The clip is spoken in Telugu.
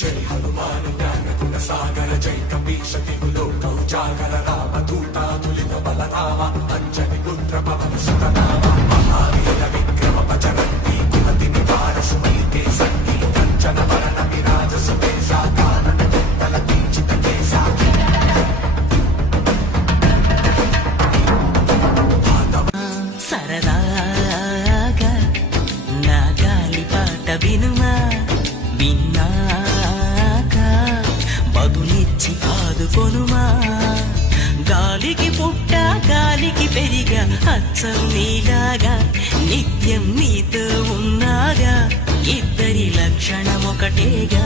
జై హనుమాన్ జ్ఞాన గుణ సాగర జై కపీశ తిగులో కౌజాగర రామ దూతాతులిత బలరామ అంజని పుత్ర పవన సుతనామ మహావీర విక్రమ బజరంగి కుమతి నివార సుమీతే సంగీ కంచన వరణ విరాజ సువేశ కానన కుండల కించిత కేశ సరదాగా నా గాలి పాట వినుమా విన్నాక బదులిచ్చి ఆదుకొనుమా గాలికి పుట్ట గాలికి పెరిగా అచ్చం నీలాగా నిత్యం నీతో ఉన్నాగా ఇద్దరి లక్షణం ఒకటేగా